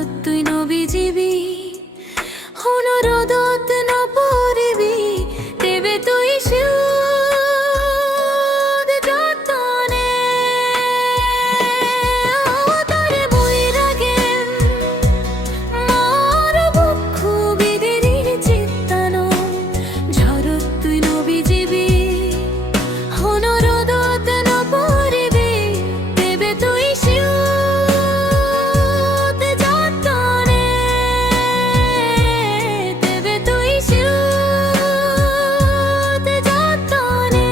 ঝড়ত তুই নবীজিবি অনুরোধত নপরিবি দেবে তুই সুদ যতনে তারে বৈরাগে মার বুক বিদেরির চিত্তানো ঝড়ত তুই নবীজিবি অনুরোধত নপরিবি দেবে তুই সুদ যতনে দেবে তুই সুদ যতনে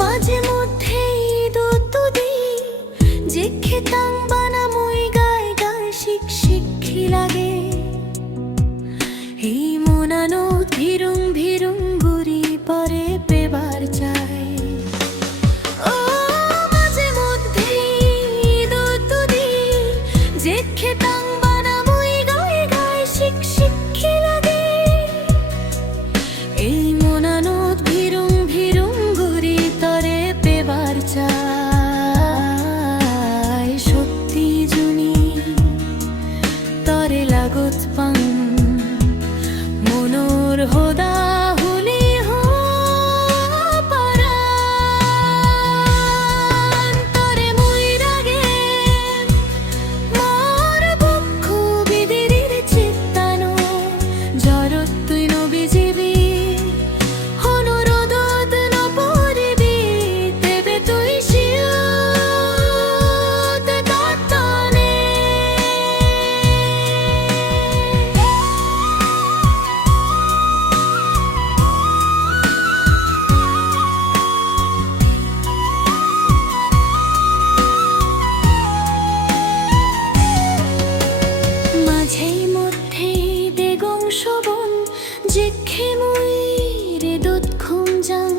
মাঝে মধ্যে দত্ত দি যে খেতাং বানা মই গায় গায় শিখ শিক্ষি লাগে এই মনানো ভিরুং ভিরুং গুরি পরে পেবার চাই ও মাঝে মধ্যে দত্ত দি যে খেতাং বানা মই গায় গায় শিখ শিক্ষি লাগে এই মনানো ভিরুং ভিরুং গুরি তরে পেবার চাই সত্যি জুনি তরে লাগত পাং মনোর হোদা হুলি হো পারান তরে মুই রাগে মার বুক বিদেরির চিত্তানো ঝড়ত তুই নবীজিবি অনুরোধত নপরিবি দেবে তুই সুদ যতনে মাঝেই মধ্যেই দেগং শোভন যেখে মুই হৃদত খুঁজাং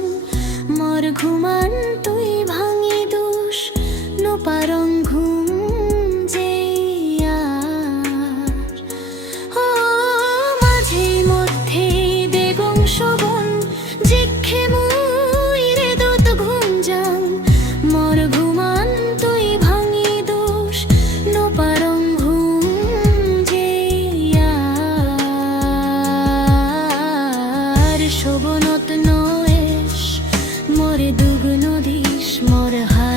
মর ঘুমান তুই ভাঙি দোষ নোপারং ঘুম যে আর ও মাঝেই মধ্যেই দেগং শোভন যেখে মুই হৃদত খুঁজাং মর ঘুমান তুই ভাঙি দোষ নোপারং ঘুম যে আর শোভনত নয়েশ মোরে দুগ্ন দিস মোর হাত